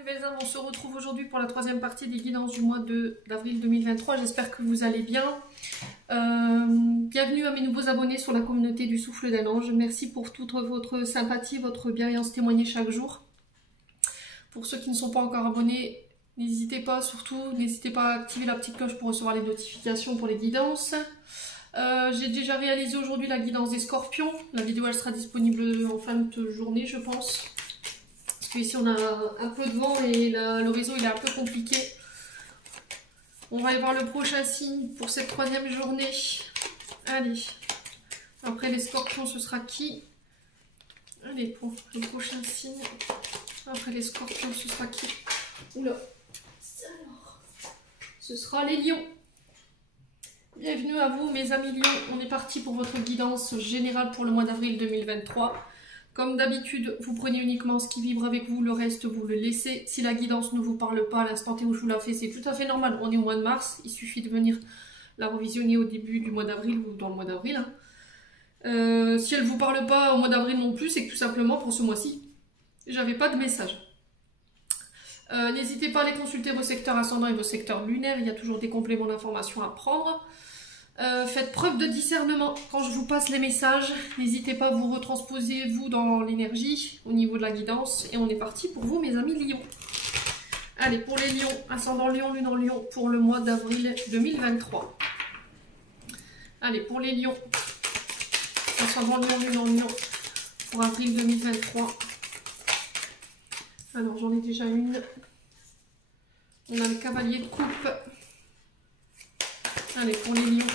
Les belles âmes, on se retrouve aujourd'hui pour la troisième partie des guidances du mois d'avril 2023. J'espère que vous allez bien. Bienvenue à mes nouveaux abonnés sur la communauté du Souffle d'un Ange. Merci pour toute votre sympathie, votre bienveillance témoignée chaque jour. Pour ceux qui ne sont pas encore abonnés, n'hésitez pas, à activer la petite cloche pour recevoir les notifications pour les guidances. J'ai déjà réalisé aujourd'hui la guidance des scorpions. La vidéo elle sera disponible en fin de journée, je pense. Parce qu'ici on a un peu de vent et le réseau il est un peu compliqué. On va aller voir le prochain signe pour cette troisième journée. Allez. Après les scorpions, ce sera qui? Allez, pour le prochain signe. Après les scorpions, ce sera qui? Oula. Alors, ce sera les lions. Bienvenue à vous mes amis lions. On est parti pour votre guidance générale pour le mois d'avril 2023. Comme d'habitude, vous prenez uniquement ce qui vibre avec vous, le reste vous le laissez. Si la guidance ne vous parle pas à l'instant T où je vous la fais, c'est tout à fait normal. On est au mois de mars, il suffit de venir la revisionner au début du mois d'avril ou dans le mois d'avril. Si elle ne vous parle pas au mois d'avril non plus, c'est que tout simplement pour ce mois-ci, j'avais pas de message. N'hésitez pas à aller consulter vos secteurs ascendants et vos secteurs lunaires, il y a toujours des compléments d'informations à prendre. Faites preuve de discernement quand je vous passe les messages. N'hésitez pas à vous retransposer vous dans l'énergie au niveau de la guidance. Et on est parti pour vous mes amis lions. Allez, pour les lions, ascendant lion, lune en lion pour le mois d'avril 2023. Allez, pour les lions, ascendant lion, lune en lion pour avril 2023. Alors j'en ai déjà une. On a le cavalier de coupe. Allez, pour les lions.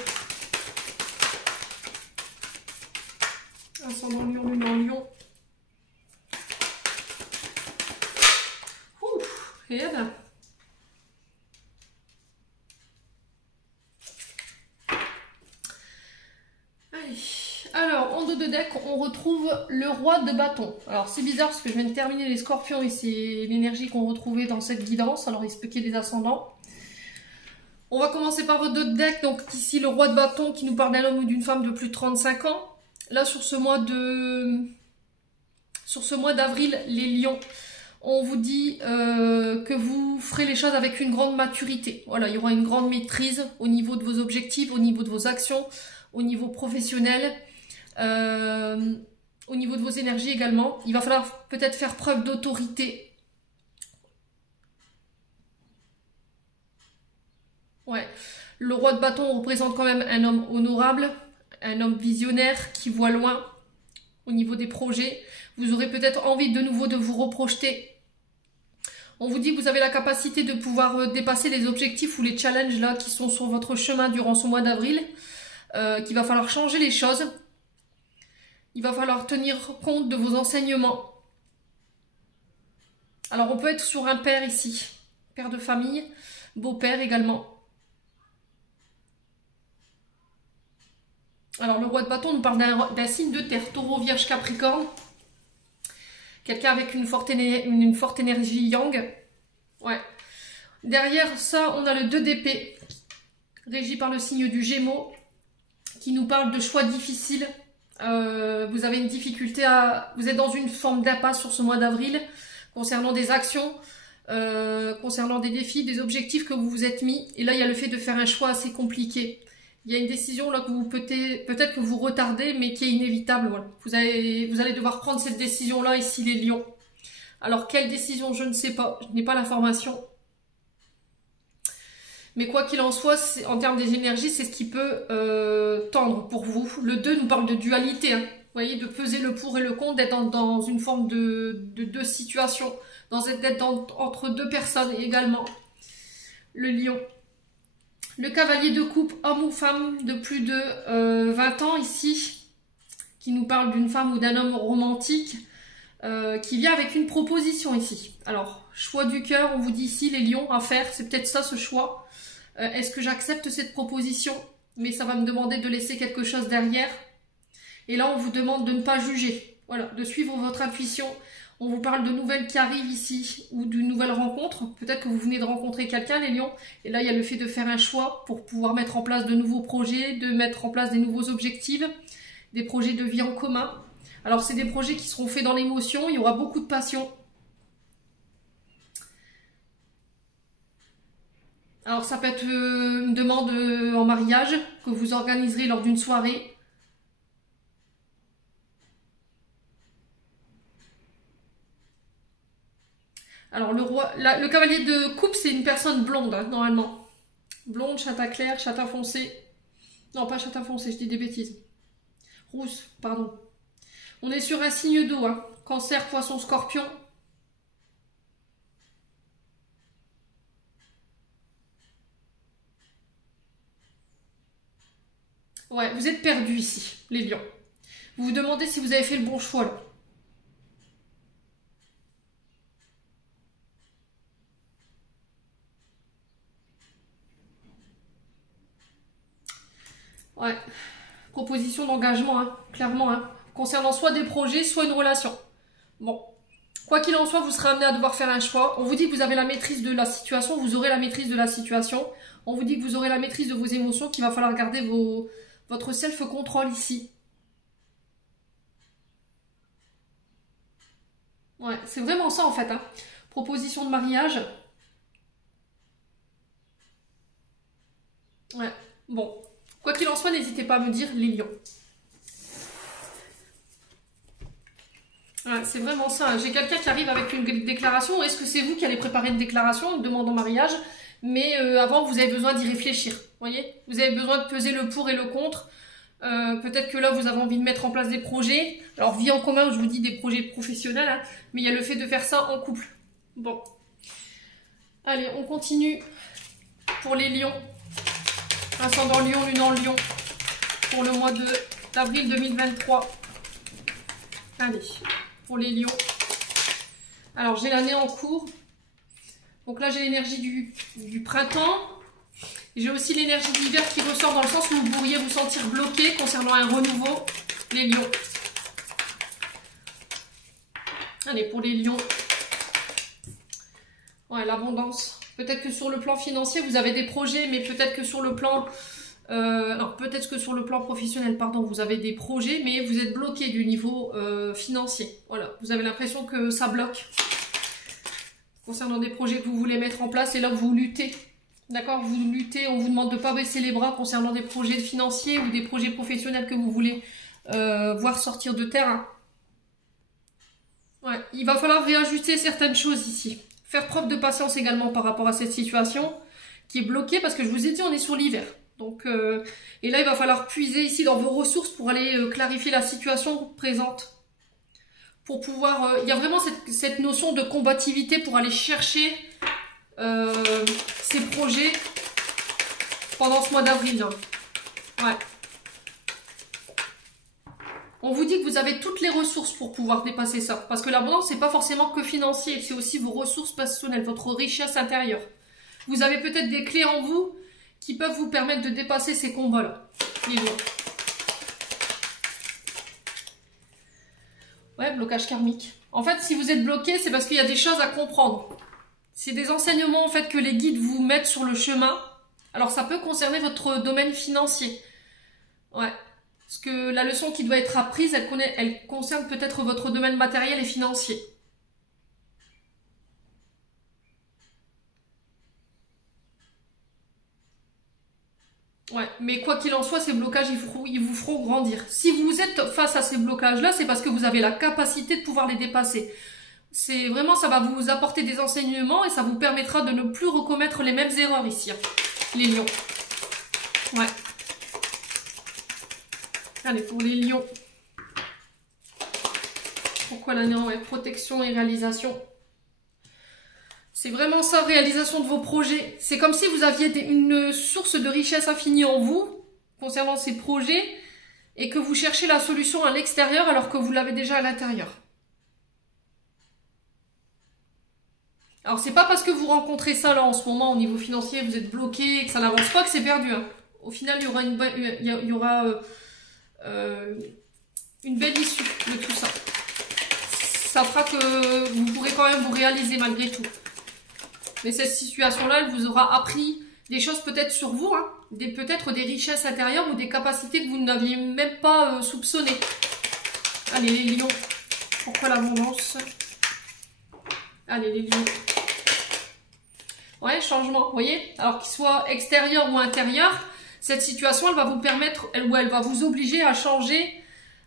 Ascendant lion, lune en lion. Ouf, et là. Allez. Alors, en dos de deck, on retrouve le roi de bâton. Alors, c'est bizarre parce que je viens de terminer les scorpions et c'est l'énergie qu'on retrouvait dans cette guidance. Alors, il se peut qu'il y ait des ascendants. On va commencer par votre dos de deck. Donc, ici, le roi de bâton qui nous parle d'un homme ou d'une femme de plus de 35 ans. Là, sur ce mois d'avril, les lions, on vous dit que vous ferez les choses avec une grande maturité. Voilà, il y aura une grande maîtrise au niveau de vos objectifs, au niveau de vos actions, au niveau professionnel, au niveau de vos énergies également. Il va falloir peut-être faire preuve d'autorité. Ouais, le roi de bâton représente quand même un homme honorable, un homme visionnaire qui voit loin au niveau des projets. Vous aurez peut-être envie de nouveau de vous reprojeter. On vous dit que vous avez la capacité de pouvoir dépasser les objectifs ou les challenges là qui sont sur votre chemin durant ce mois d'avril. Qu'il va falloir changer les choses. Il va falloir tenir compte de vos enseignements. Alors on peut être sur un père ici, père de famille, beau-père également. Alors le roi de bâton nous parle d'un signe de terre, taureau, vierge, capricorne. Quelqu'un avec une forte énergie yang. Ouais. Derrière ça, on a le 2 d'épée, régi par le signe du Gémeaux, qui nous parle de choix difficiles. Vous avez une difficulté vous êtes dans une forme d'impasse sur ce mois d'avril, concernant des actions, concernant des défis, des objectifs que vous vous êtes mis. Et là, il y a le fait de faire un choix assez compliqué. Il y a une décision là que vous peut-être que vous retardez, mais qui est inévitable. Voilà. Vous allez devoir prendre cette décision-là ici, les lions. Alors, quelle décision? Je ne sais pas. Je n'ai pas l'information. Mais quoi qu'il en soit, en termes des énergies, c'est ce qui peut tendre pour vous. Le 2 nous parle de dualité. Hein. Vous voyez, de peser le pour et le contre, d'être dans une forme de deux situations. D'être entre deux personnes également. Le lion. Le cavalier de coupe, homme ou femme de plus de 20 ans ici, qui nous parle d'une femme ou d'un homme romantique, qui vient avec une proposition ici. Alors, choix du cœur, on vous dit ici, les lions à faire, c'est peut-être ça ce choix. Est-ce que j'accepte cette proposition? Mais ça va me demander de laisser quelque chose derrière. Et là, on vous demande de ne pas juger. Voilà, de suivre votre intuition. On vous parle de nouvelles qui arrivent ici ou d'une nouvelle rencontre. Peut-être que vous venez de rencontrer quelqu'un, les lions. Et là, il y a le fait de faire un choix pour pouvoir mettre en place de nouveaux projets, de mettre en place des nouveaux objectifs, des projets de vie en commun. Alors, c'est des projets qui seront faits dans l'émotion. Il y aura beaucoup de passion. Alors ça peut être une demande en mariage que vous organiserez lors d'une soirée. Alors le cavalier de coupe, c'est une personne blonde, hein, normalement. Blonde, châtain clair, châtain foncé. Non, pas châtain foncé, je dis des bêtises. Rousse, pardon. On est sur un signe d'eau, hein. Cancer, poisson, scorpion. Ouais, vous êtes perdus ici, les lions. Vous vous demandez si vous avez fait le bon choix, là. Ouais. Proposition d'engagement, hein, clairement, hein, concernant soit des projets, soit une relation. Bon. Quoi qu'il en soit, vous serez amené à devoir faire un choix. On vous dit que vous avez la maîtrise de la situation, vous aurez la maîtrise de la situation. On vous dit que vous aurez la maîtrise de vos émotions, qu'il va falloir garder votre self-control ici. Ouais, c'est vraiment ça en fait, hein. Proposition de mariage. Ouais, bon. Quoi qu'il en soit, n'hésitez pas à me dire les lions. Ouais, c'est vraiment ça. J'ai quelqu'un qui arrive avec une déclaration. Est-ce que c'est vous qui allez préparer une déclaration, une demande en mariage? Mais avant, vous avez besoin d'y réfléchir. Voyez, vous avez besoin de peser le pour et le contre. Peut-être que là, vous avez envie de mettre en place des projets. Alors, vie en commun, je vous dis des projets professionnels. Hein, mais il y a le fait de faire ça en couple. Bon. Allez, on continue pour les lions. Ascendant lion, lune en lion. Pour le mois d'avril 2023. Allez. Pour les lions. Alors j'ai l'année en cours. Donc là j'ai l'énergie du printemps. J'ai aussi l'énergie d'hiver qui ressort dans le sens où vous pourriez vous sentir bloqué concernant un renouveau. Les lions. Allez, pour les lions. Ouais, l'abondance. Peut-être que sur le plan financier vous avez des projets, mais peut-être que sur le plan... peut-être que sur le plan professionnel, pardon, vous avez des projets, mais vous êtes bloqué du niveau financier. Voilà, vous avez l'impression que ça bloque. Concernant des projets que vous voulez mettre en place, et là vous luttez. D'accord, vous luttez, on vous demande de ne pas baisser les bras concernant des projets financiers ou des projets professionnels que vous voulez voir sortir de terre. Ouais, il va falloir réajuster certaines choses ici. Faire preuve de patience également par rapport à cette situation qui est bloquée, parce que je vous ai dit, on est sur l'hiver. Donc, et là, il va falloir puiser ici dans vos ressources pour aller clarifier la situation présente. Pour pouvoir... il y a vraiment cette notion de combativité pour aller chercher ces projets pendant ce mois d'avril. Ouais. On vous dit que vous avez toutes les ressources pour pouvoir dépasser ça. Parce que l'abondance, c'est pas forcément que financier, c'est aussi vos ressources personnelles, votre richesse intérieure. Vous avez peut-être des clés en vous qui peuvent vous permettre de dépasser ces combats-là. Les lions. Ouais, blocage karmique. En fait, si vous êtes bloqué, c'est parce qu'il y a des choses à comprendre. C'est des enseignements en fait que les guides vous mettent sur le chemin. Alors ça peut concerner votre domaine financier. Ouais. Parce que la leçon qui doit être apprise, elle concerne peut-être votre domaine matériel et financier. Ouais, mais quoi qu'il en soit, ces blocages, ils vous feront grandir. Si vous êtes face à ces blocages-là, c'est parce que vous avez la capacité de pouvoir les dépasser. C'est vraiment, ça va vous apporter des enseignements et ça vous permettra de ne plus recommettre les mêmes erreurs ici, hein, les lions. Ouais. Allez, pour les lions. Pourquoi l'année? Ouais, protection et réalisation. C'est vraiment ça, réalisation de vos projets. C'est comme si vous aviez une source de richesse infinie en vous, concernant ces projets, et que vous cherchez la solution à l'extérieur alors que vous l'avez déjà à l'intérieur. Alors c'est pas parce que vous rencontrez ça là en ce moment au niveau financier, vous êtes bloqué et que ça n'avance pas que c'est perdu. Hein. Au final, il y aura une belle issue de tout ça. Ça fera que vous pourrez quand même vous réaliser malgré tout. Mais cette situation-là, elle vous aura appris des choses peut-être sur vous, hein, peut-être des richesses intérieures ou des capacités que vous n'aviez même pas soupçonnées. Allez les lions, pourquoi l'abondance? Allez les lions. Ouais, changement, vous voyez? Alors qu'il soit extérieur ou intérieur, cette situation, elle va vous permettre, elle va vous obliger à changer,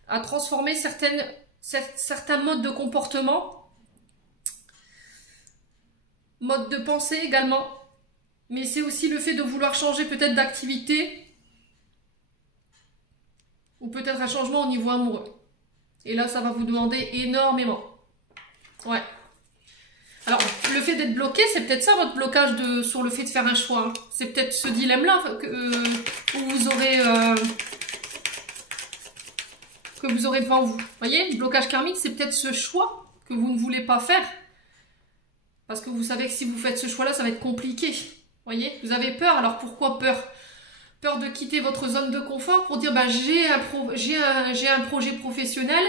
à transformer certains modes de comportement, modes de pensée également. Mais c'est aussi le fait de vouloir changer peut-être d'activité, ou peut-être un changement au niveau amoureux. Et là, ça va vous demander énormément. Ouais. Alors, le fait d'être bloqué, c'est peut-être ça votre blocage sur le fait de faire un choix. Hein. C'est peut-être ce dilemme-là que vous aurez devant vous. Vous voyez, le blocage karmique, c'est peut-être ce choix que vous ne voulez pas faire. Parce que vous savez que si vous faites ce choix-là, ça va être compliqué. Vous voyez, vous avez peur. Alors, pourquoi peur? Peur de quitter votre zone de confort pour dire, bah, j'ai un projet professionnel,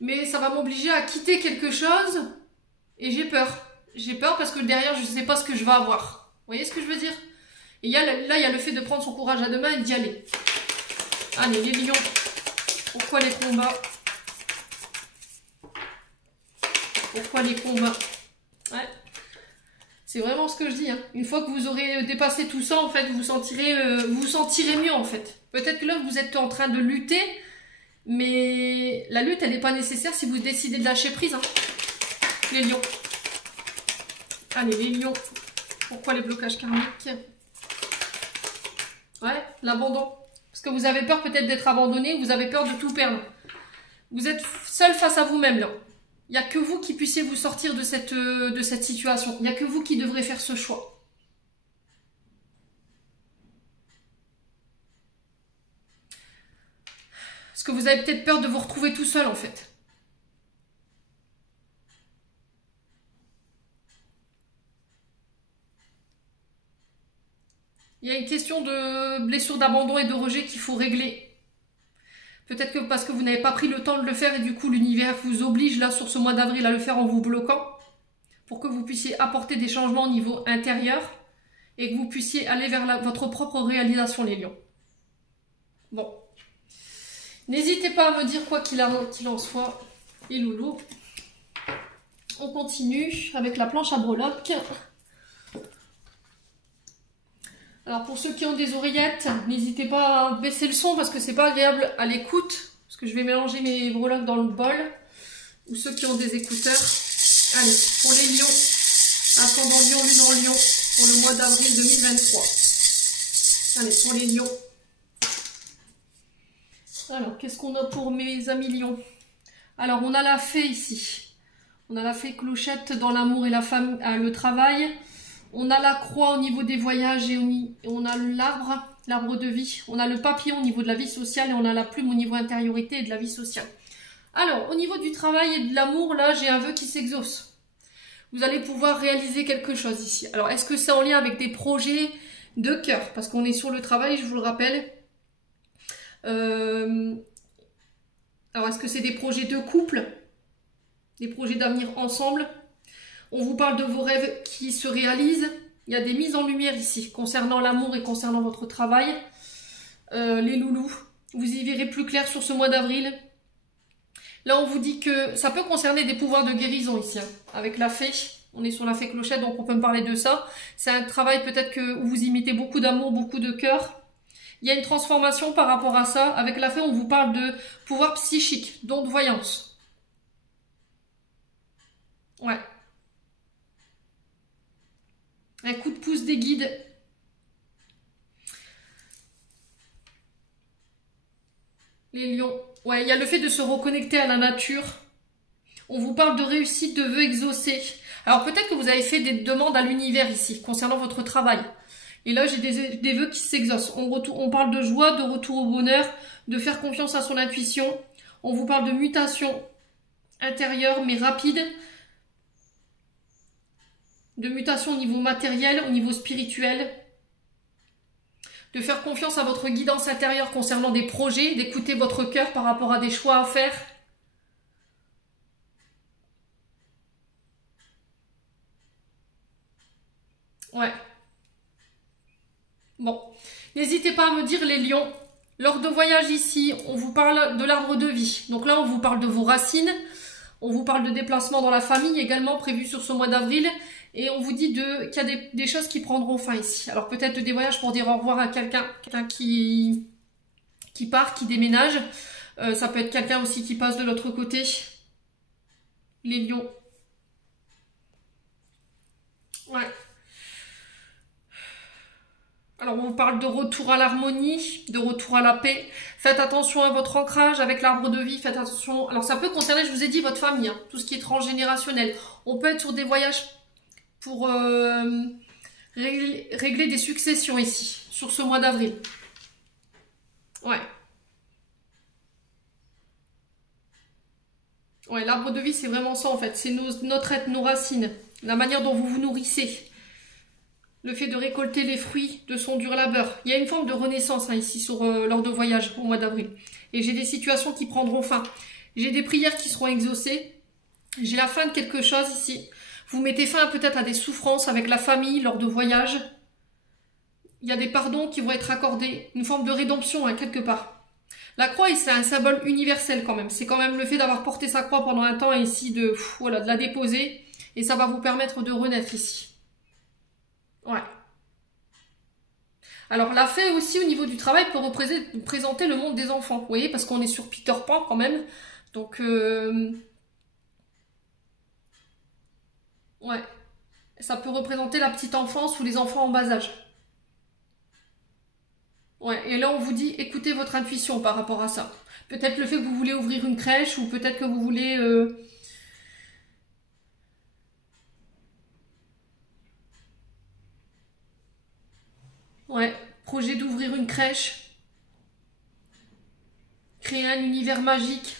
mais ça va m'obliger à quitter quelque chose. Et j'ai peur. J'ai peur parce que derrière, je ne sais pas ce que je vais avoir. Vous voyez ce que je veux dire? Et là, il y a le fait de prendre son courage à deux mains et d'y aller. Allez, les lions. Pourquoi les combats? Pourquoi les combats? Ouais. C'est vraiment ce que je dis. Hein. Une fois que vous aurez dépassé tout ça, en fait, vous vous sentirez mieux, en fait. Peut-être que là, vous êtes en train de lutter, mais la lutte, elle n'est pas nécessaire si vous décidez de lâcher prise. Hein. Les lions. Allez, les lions. Pourquoi les blocages karmiques? Ouais, l'abandon. Parce que vous avez peur peut-être d'être abandonné, vous avez peur de tout perdre. Vous êtes seul face à vous-même, là. Il n'y a que vous qui puissiez vous sortir de cette situation. Il n'y a que vous qui devrez faire ce choix. Parce que vous avez peut-être peur de vous retrouver tout seul, en fait. Il y a une question de blessure d'abandon et de rejet qu'il faut régler. Peut-être que parce que vous n'avez pas pris le temps de le faire et du coup l'univers vous oblige là sur ce mois d'avril à le faire en vous bloquant pour que vous puissiez apporter des changements au niveau intérieur et que vous puissiez aller vers votre propre réalisation, les lions. Bon. N'hésitez pas à me dire quoi qu'il en soit, les loulous. On continue avec la planche à breloques. Alors pour ceux qui ont des oreillettes, n'hésitez pas à baisser le son parce que c'est pas agréable à l'écoute. Parce que je vais mélanger mes breloques dans le bol. Ou ceux qui ont des écouteurs. Allez, pour les lions, ascendant lion, lune en lion, pour le mois d'avril 2023. Allez, pour les lions. Alors, qu'est-ce qu'on a pour mes amis lions? Alors, on a la fée ici. On a la fée clochette dans l'amour et la femme, le travail. On a la croix au niveau des voyages et on a l'arbre de vie. On a le papillon au niveau de la vie sociale et on a la plume au niveau intériorité et de la vie sociale. Alors, au niveau du travail et de l'amour, là, j'ai un vœu qui s'exauce. Vous allez pouvoir réaliser quelque chose ici. Alors, est-ce que c'est en lien avec des projets de cœur? Parce qu'on est sur le travail, je vous le rappelle. Alors, est-ce que c'est des projets de couple? Des projets d'avenir ensemble? On vous parle de vos rêves qui se réalisent. Il y a des mises en lumière ici concernant l'amour et concernant votre travail. Les loulous, vous y verrez plus clair sur ce mois d'avril. Là, on vous dit que ça peut concerner des pouvoirs de guérison ici. Hein, avec la fée, on est sur la fée clochette, donc on peut me parler de ça. C'est un travail peut-être où vous imitez beaucoup d'amour, beaucoup de cœur. Il y a une transformation par rapport à ça. Avec la fée, on vous parle de pouvoir psychique, donc de voyance. Ouais. Un coup de pouce des guides. Les lions. Ouais, il y a le fait de se reconnecter à la nature. On vous parle de réussite, de vœux exaucés. Alors peut-être que vous avez fait des demandes à l'univers ici, concernant votre travail. Et là, j'ai des vœux qui s'exaucent. On parle de joie, de retour au bonheur, de faire confiance à son intuition. On vous parle de mutation intérieure, mais rapide. De mutation au niveau matériel, au niveau spirituel. De faire confiance à votre guidance intérieure concernant des projets, d'écouter votre cœur par rapport à des choix à faire. Ouais. Bon. N'hésitez pas à me dire les lions. Lors de voyage ici, on vous parle de l'arbre de vie. Donc là, on vous parle de vos racines. On vous parle de déplacement dans la famille également prévu sur ce mois d'avril. Et on vous dit qu'il y a des choses qui prendront fin ici. Alors peut-être des voyages pour dire au revoir à quelqu'un qui part, qui déménage. Ça peut être quelqu'un aussi qui passe de l'autre côté. Les lions. Ouais. Alors on vous parle de retour à l'harmonie, de retour à la paix. Faites attention à votre ancrage avec l'arbre de vie. Faites attention. Alors ça peut concerner, je vous ai dit, votre famille. Hein, tout ce qui est transgénérationnel. On peut être sur des voyages pour régler des successions ici, sur ce mois d'avril. Ouais. Ouais, l'arbre de vie, c'est vraiment ça en fait. C'est notre être, nos racines. La manière dont vous vous nourrissez. Le fait de récolter les fruits de son dur labeur. Il y a une forme de renaissance hein, ici lors de voyage au mois d'avril. Et j'ai des situations qui prendront fin. J'ai des prières qui seront exaucées. J'ai la fin de quelque chose ici. Vous mettez fin peut-être à des souffrances avec la famille lors de voyages. Il y a des pardons qui vont être accordés. Une forme de rédemption hein, quelque part. La croix, c'est un symbole universel quand même. C'est quand même le fait d'avoir porté sa croix pendant un temps et ici de la déposer. Et ça va vous permettre de renaître ici. Ouais. Alors la fée aussi au niveau du travail peut représenter le monde des enfants. Vous voyez, parce qu'on est sur Peter Pan quand même. Donc, ouais. Ça peut représenter la petite enfance ou les enfants en bas âge. Ouais, et là on vous dit, écoutez votre intuition par rapport à ça. Peut-être le fait que vous voulez ouvrir une crèche ou peut-être que vous voulez... Ouais, projet d'ouvrir une crèche. Créer un univers magique.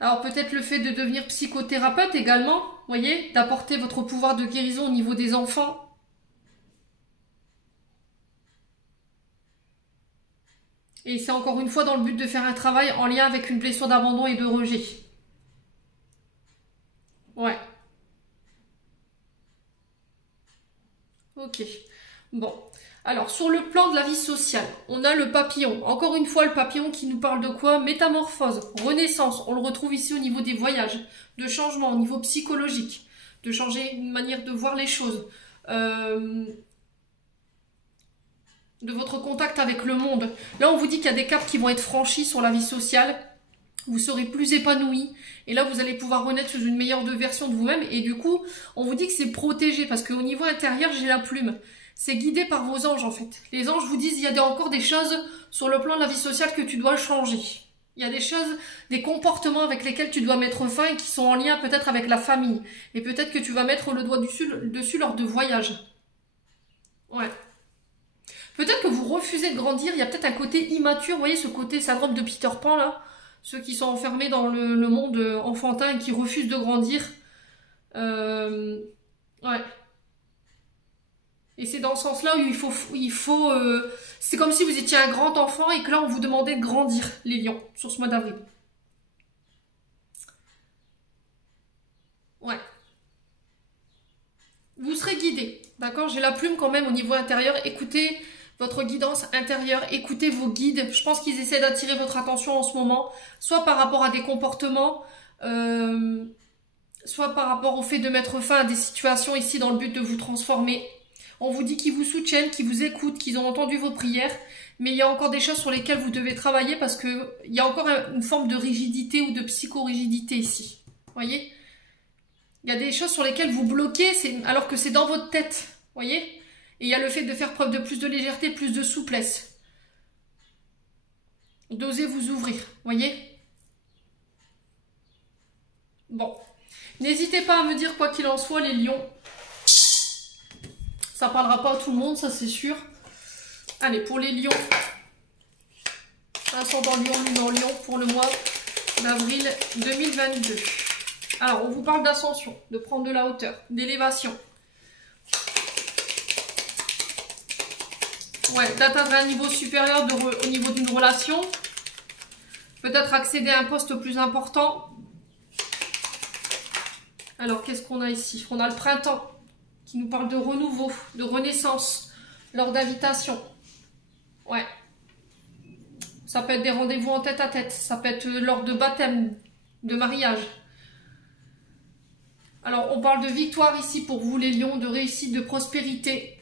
Alors peut-être le fait de devenir psychothérapeute également, voyez, d'apporter votre pouvoir de guérison au niveau des enfants. Et c'est encore une fois dans le but de faire un travail en lien avec une blessure d'abandon et de rejet. Ouais. Ok. Bon. Alors, sur le plan de la vie sociale, on a le papillon. Encore une fois, le papillon qui nous parle de quoi? Métamorphose, renaissance. On le retrouve ici au niveau des voyages, de changement, au niveau psychologique, de changer une manière de voir les choses, de votre contact avec le monde. Là, on vous dit qu'il y a des caps qui vont être franchis sur la vie sociale. Vous serez plus épanoui. Et là, vous allez pouvoir renaître sous une meilleure version de vous-même. Et du coup, on vous dit que c'est protégé. Parce qu'au niveau intérieur, j'ai la plume. C'est guidé par vos anges, en fait. Les anges vous disent, il y a encore des choses sur le plan de la vie sociale que tu dois changer. Il y a des choses, des comportements avec lesquels tu dois mettre fin et qui sont en lien peut-être avec la famille. Et peut-être que tu vas mettre le doigt dessus lors de voyages. Ouais. Peut-être que vous refusez de grandir. Il y a peut-être un côté immature. Vous voyez ce côté syndrome de Peter Pan, là? Ceux qui sont enfermés dans le monde enfantin et qui refusent de grandir. Ouais. Et c'est dans ce sens-là où il faut c'est comme si vous étiez un grand enfant et que là on vous demandait de grandir, les lions, sur ce mois d'avril. Ouais. Vous serez guidé, d'accord? J'ai la plume quand même au niveau intérieur. Écoutez votre guidance intérieure, écoutez vos guides. Je pense qu'ils essaient d'attirer votre attention en ce moment, soit par rapport à des comportements, soit par rapport au fait de mettre fin à des situations ici dans le but de vous transformer. On vous dit qu'ils vous soutiennent, qu'ils vous écoutent, qu'ils ont entendu vos prières, mais il y a encore des choses sur lesquelles vous devez travailler parce que il y a encore une forme de rigidité ou de psychorigidité ici. Vous voyez? Il y a des choses sur lesquelles vous bloquez alors que c'est dans votre tête. Vous voyez? Et il y a le fait de faire preuve de plus de légèreté, plus de souplesse. D'oser vous ouvrir. Vous voyez? Bon. N'hésitez pas à me dire quoi qu'il en soit, les lions. Ça parlera pas à tout le monde, ça c'est sûr. Allez, pour les lions. Ascendant lion, lune en lion pour le mois d'avril 2022. Alors, on vous parle d'ascension, de prendre de la hauteur, d'élévation. Ouais, d'atteindre un niveau supérieur au niveau d'une relation. Peut-être accéder à un poste plus important. Alors, qu'est-ce qu'on a ici? On a le printemps qui nous parle de renouveau, de renaissance, lors d'invitation. Ouais. Ça peut être des rendez-vous en tête à tête. Ça peut être lors de baptême, de mariage. Alors, on parle de victoire ici pour vous les lions, de réussite, de prospérité.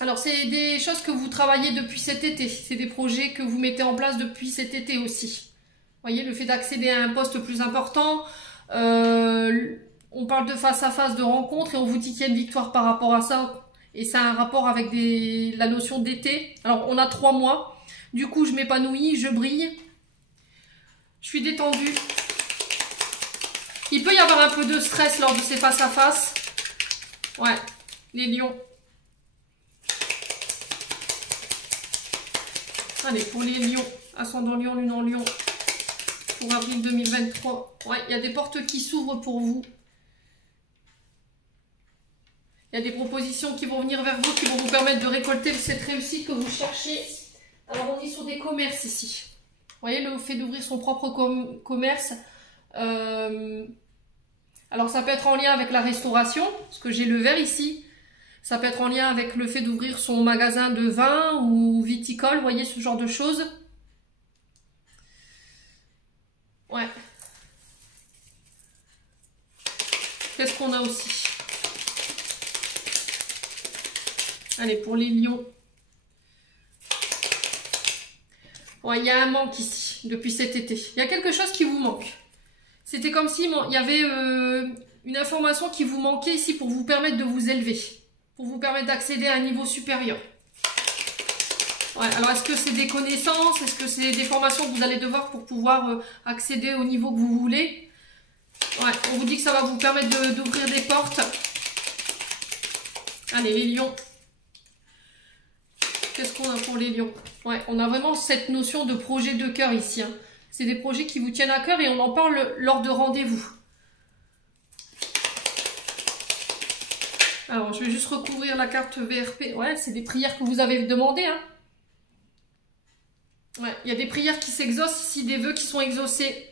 Alors, c'est des choses que vous travaillez depuis cet été. C'est des projets que vous mettez en place depuis cet été aussi. Vous voyez, le fait d'accéder à un poste plus important. On parle de face à face, de rencontre, et on vous dit qu'il y a une victoire par rapport à ça. Et ça a un rapport avec la notion d'été. Alors, on a 3 mois. Du coup, je m'épanouis, je brille. Je suis détendue. Il peut y avoir un peu de stress lors de ces face à face. Ouais, les lions. Allez, pour les lions, ascendant lion, lune en lion, pour avril 2023. Ouais, il y a des portes qui s'ouvrent pour vous. Il y a des propositions qui vont venir vers vous, qui vont vous permettre de récolter cette réussite que vous cherchez. Alors, on est sur des commerces ici. Vous voyez, le fait d'ouvrir son propre commerce. Alors, ça peut être en lien avec la restauration, parce que j'ai le verre ici. Ça peut être en lien avec le fait d'ouvrir son magasin de vin ou viticole, vous voyez, ce genre de choses. Ouais. Qu'est-ce qu'on a aussi? Allez, pour les lions. Ouais, il y a un manque ici, depuis cet été. Il y a quelque chose qui vous manque. C'était comme si il y avait une information qui vous manquait ici pour vous permettre de vous élever. Pour vous permettre d'accéder à un niveau supérieur. Ouais, alors est-ce que c'est des connaissances? Est-ce que c'est des formations que vous allez devoir pour pouvoir accéder au niveau que vous voulez? Ouais, on vous dit que ça va vous permettre d'ouvrir des portes. Allez, les lions. Qu'est-ce qu'on a pour les lions? Ouais, on a vraiment cette notion de projet de cœur ici. Hein. C'est des projets qui vous tiennent à cœur et on en parle lors de rendez-vous. Alors, je vais juste recouvrir la carte VRP. Ouais, c'est des prières que vous avez demandées. Hein. Ouais, il y a des prières qui s'exaucent ici, des vœux qui sont exaucés.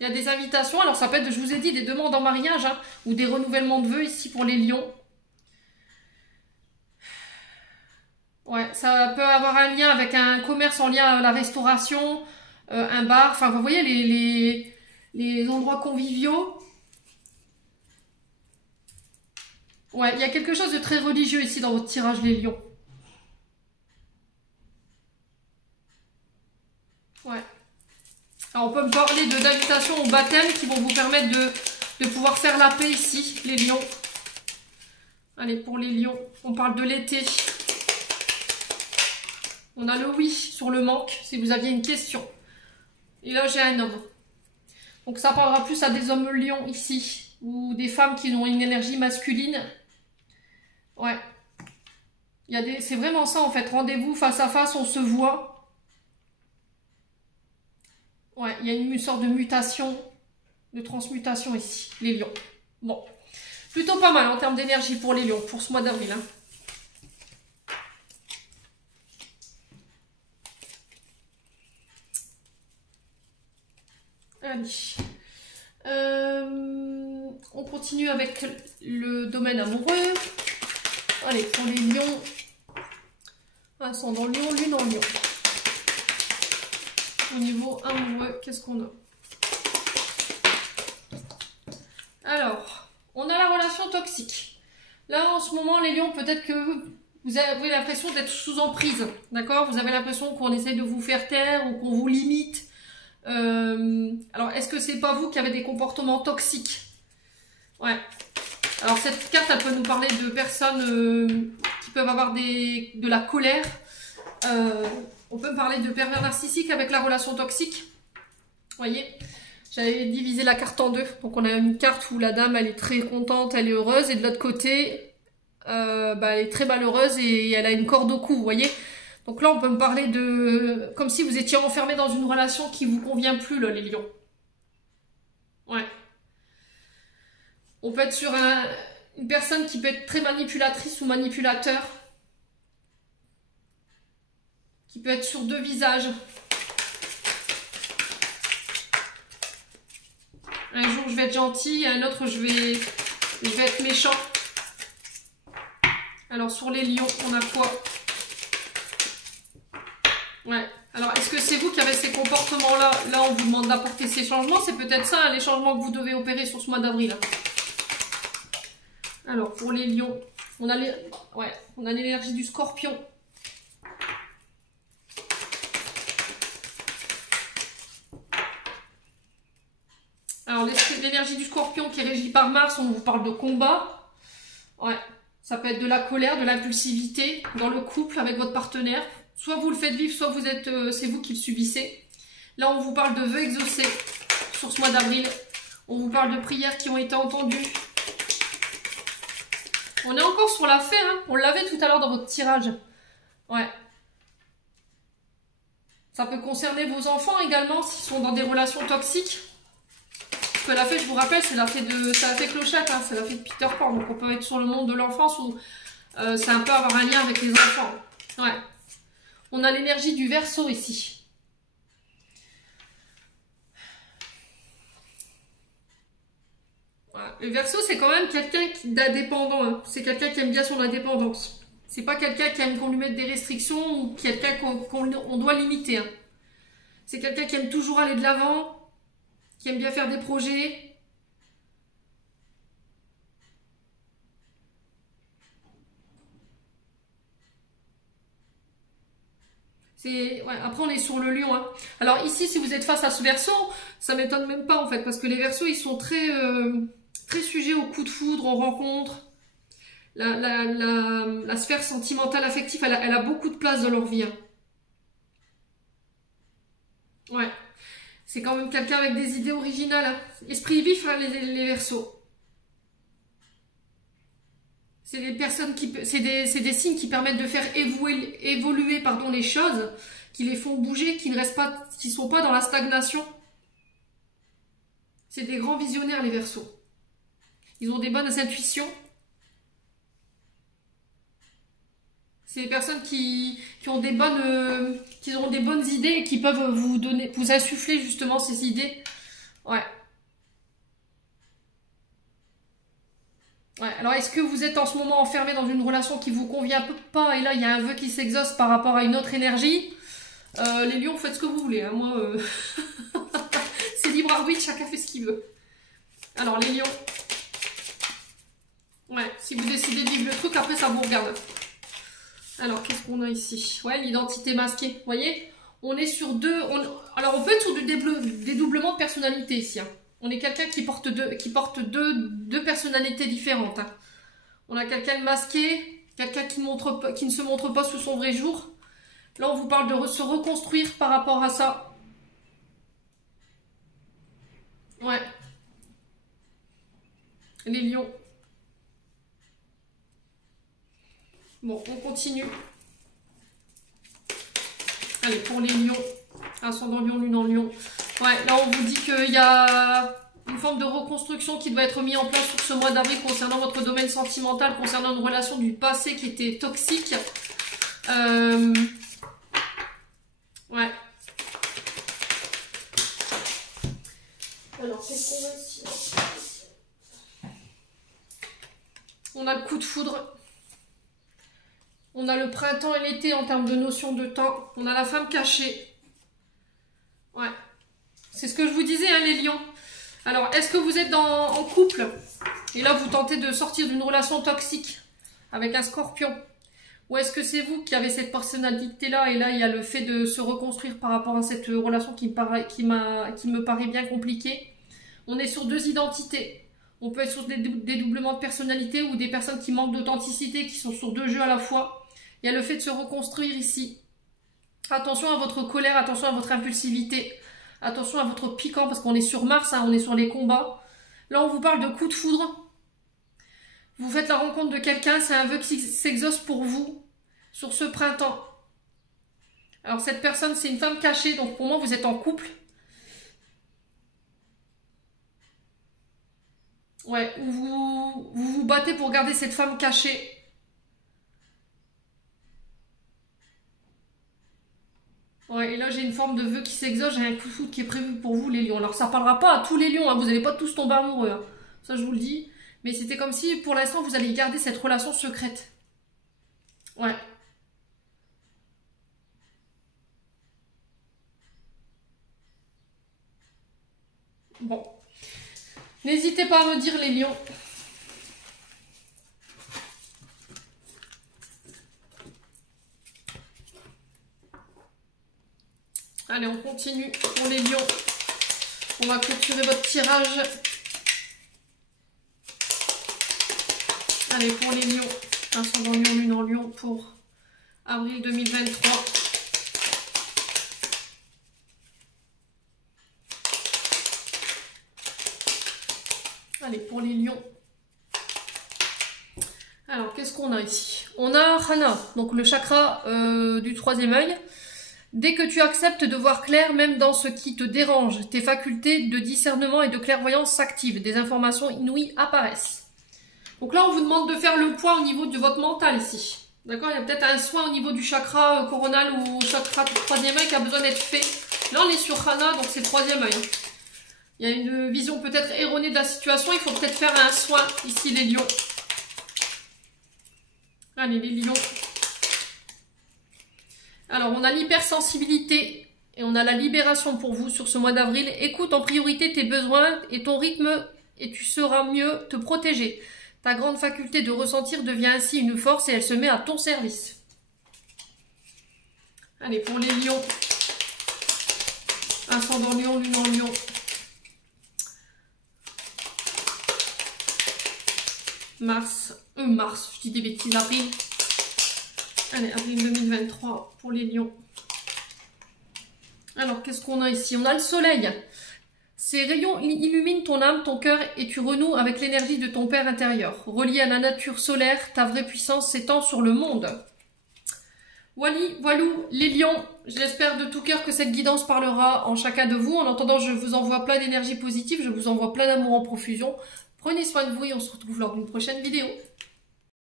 Il y a des invitations. Alors, ça peut être, je vous ai dit, des demandes en mariage hein, ou des renouvellements de vœux ici pour les lions. Ouais, ça peut avoir un lien avec un commerce en lien à la restauration, un bar. Enfin, vous voyez, les endroits conviviaux. Ouais, il y a quelque chose de très religieux ici dans votre tirage, les lions. Ouais. Alors, on peut me parler d'invitations au baptême qui vont vous permettre de pouvoir faire la paix ici, les lions. Allez, pour les lions, on parle de l'été. On a le oui sur le manque, si vous aviez une question. Et là, j'ai un homme. Donc, ça parlera plus à des hommes lions ici, ou des femmes qui ont une énergie masculine. Ouais. C'est vraiment ça, en fait. Rendez-vous face à face, on se voit. Ouais, il y a une sorte de mutation, de transmutation ici, les lions. Bon. Plutôt pas mal en termes d'énergie pour les lions, pour ce mois d'avril. Hein. Allez. On continue avec le domaine amoureux. Allez, pour les lions. Ascendant lion, lune en lion. Au niveau amoureux, qu'est-ce qu'on a? Alors, on a la relation toxique. Là, en ce moment, les lions, peut-être que vous avez l'impression d'être sous emprise. D'accord? Vous avez l'impression qu'on essaye de vous faire taire ou qu'on vous limite. Alors, est-ce que c'est pas vous qui avez des comportements toxiques? Ouais. Alors, cette carte, elle peut nous parler de personnes qui peuvent avoir de la colère. On peut me parler de pervers narcissiques avec la relation toxique. Vous voyez? J'avais divisé la carte en deux. Donc, on a une carte où la dame, elle est très contente, elle est heureuse. Et de l'autre côté, elle est très malheureuse et elle a une corde au cou, vous voyez? Donc là, on peut me parler de... Comme si vous étiez enfermé dans une relation qui vous convient plus, là, les lions. Ouais. On peut être sur une personne qui peut être très manipulatrice ou manipulateur. Qui peut être sur 2 visages. Un jour, je vais être gentil, un autre, je vais être méchant. Alors, sur les lions, on a quoi? Ouais, Alors, est-ce que c'est vous qui avez ces comportements-là? Là, on vous demande d'apporter ces changements. C'est peut-être ça, hein, les changements que vous devez opérer sur ce mois d'avril. Alors, pour les lions, on a l'énergie du scorpion. Alors, l'énergie du scorpion qui est régie par Mars, on vous parle de combat. Ouais, ça peut être de la colère, de l'impulsivité dans le couple avec votre partenaire. Soit vous le faites vivre, soit c'est vous qui le subissez. Là, on vous parle de vœux exaucés sur ce mois d'avril. On vous parle de prières qui ont été entendues. On est encore sur l'affaire, hein. On l'avait tout à l'heure dans votre tirage. Ouais. Ça peut concerner vos enfants également s'ils sont dans des relations toxiques. Parce que la fée, je vous rappelle, c'est la fée Clochette, hein, c'est la fée de Peter Pan. Donc on peut être sur le monde de l'enfance où ça peut avoir un lien avec les enfants. Ouais. On a l'énergie du Verseau ici. Voilà. Le Verseau, c'est quand même quelqu'un d'indépendant. Hein. C'est quelqu'un qui aime bien son indépendance. C'est pas quelqu'un qui aime qu'on lui mette des restrictions ou quelqu'un qu'on doit limiter. Hein. C'est quelqu'un qui aime toujours aller de l'avant. Qui aime bien faire des projets. Ouais, après, on est sur le lion. Hein. Alors ici, si vous êtes face à ce Verseau, ça m'étonne même pas en fait. Parce que les Verseaux, ils sont très, très sujets aux coups de foudre, aux rencontres. La sphère sentimentale, affective, elle a beaucoup de place dans leur vie. Hein. Ouais. C'est quand même quelqu'un avec des idées originales. Hein. Esprit vif, hein, les Verseaux. C'est des personnes c'est des signes qui permettent de faire évoluer les choses, qui les font bouger, qui sont pas dans la stagnation. C'est des grands visionnaires, les Verseaux. Ils ont des bonnes intuitions. C'est des personnes qui ont des bonnes idées et qui peuvent vous insuffler justement ces idées. Ouais. Ouais. Alors, est-ce que vous êtes en ce moment enfermé dans une relation qui vous convient pas et là, il y a un vœu qui s'exauce par rapport à une autre énergie? Les lions, faites ce que vous voulez. Hein. Moi, c'est libre arbitre, chacun fait ce qu'il veut. Alors, les lions. Ouais, si vous décidez de vivre le truc, après, ça vous regarde. Alors, qu'est-ce qu'on a ici? Ouais, l'identité masquée. Vous voyez? On est sur alors, on peut être sur du dédoublement de personnalité ici. Hein. On est quelqu'un qui porte deux personnalités différentes. Hein. On a quelqu'un de masqué, quelqu'un qui ne se montre pas sous son vrai jour. Là, on vous parle de se reconstruire par rapport à ça. Ouais. Les lions. Bon, on continue. Allez, pour les lions. Ascendant lion, lune en lion. Ouais, là on vous dit qu'il y a une forme de reconstruction qui doit être mise en place sur ce mois d'avril concernant votre domaine sentimental, concernant une relation du passé qui était toxique. Ouais. Alors, qu'est-ce qu'on a ici? On a le coup de foudre. On a le printemps et l'été en termes de notion de temps. On a la femme cachée. Ouais. C'est ce que je vous disais, hein, les lions. Alors, est-ce que vous êtes en couple? Et là, vous tentez de sortir d'une relation toxique avec un scorpion. Ou est-ce que c'est vous qui avez cette personnalité-là? Et là, il y a le fait de se reconstruire par rapport à cette relation qui me paraît bien compliquée. On est sur deux identités. On peut être sur des doublements de personnalité ou des personnes qui manquent d'authenticité, qui sont sur deux jeux à la fois. Il y a le fait de se reconstruire ici. Attention à votre colère, attention à votre impulsivité. Attention à votre piquant, parce qu'on est sur Mars, hein, on est sur les combats. Là, on vous parle de coup de foudre. Vous faites la rencontre de quelqu'un, c'est un vœu qui s'exauce pour vous sur ce printemps. Alors, cette personne, c'est une femme cachée, donc pour moi, vous êtes en couple. Ouais, vous vous battez pour garder cette femme cachée. Ouais, et là j'ai une forme de vœu qui s'exauce, j'ai un coup de foudre qui est prévu pour vous les lions. Alors ça parlera pas à tous les lions, hein, vous n'allez pas tous tomber amoureux, hein. Ça je vous le dis. Mais c'était comme si pour l'instant vous allez garder cette relation secrète. Ouais. N'hésitez pas à me dire les lions. Allez, on continue pour les lions. On va clôturer votre tirage. Allez, pour les lions, ascendant lion, lune en lion pour avril 2023. Allez, pour les lions. Alors, qu'est-ce qu'on a ici? On a Hana, donc le chakra du troisième œil. Dès que tu acceptes de voir clair, même dans ce qui te dérange, tes facultés de discernement et de clairvoyance s'activent. Des informations inouïes apparaissent. Donc là, on vous demande de faire le point au niveau de votre mental ici. D'accord? Il y a peut-être un soin au niveau du chakra coronal ou chakra du troisième œil qui a besoin d'être fait. Là, on est sur Hana, donc c'est le troisième œil. Il y a une vision peut-être erronée de la situation. Il faut peut-être faire un soin ici, les lions. Allez, les lions. Alors, on a l'hypersensibilité et on a la libération pour vous sur ce mois d'avril. Écoute en priorité tes besoins et ton rythme et tu sauras mieux te protéger. Ta grande faculté de ressentir devient ainsi une force et elle se met à ton service. Allez, pour les lions. Ascendant lion, lune en lion. Mars, je dis des bêtises, avril. Allez, avril 2023 pour les lions. Alors, qu'est-ce qu'on a ici? On a le soleil. Ces rayons illuminent ton âme, ton cœur et tu renoues avec l'énergie de ton père intérieur. Relié à la nature solaire, ta vraie puissance s'étend sur le monde. Voilou, les lions. J'espère de tout cœur que cette guidance parlera en chacun de vous. En attendant, je vous envoie plein d'énergie positive. Je vous envoie plein d'amour en profusion. Prenez soin de vous et on se retrouve lors d'une prochaine vidéo.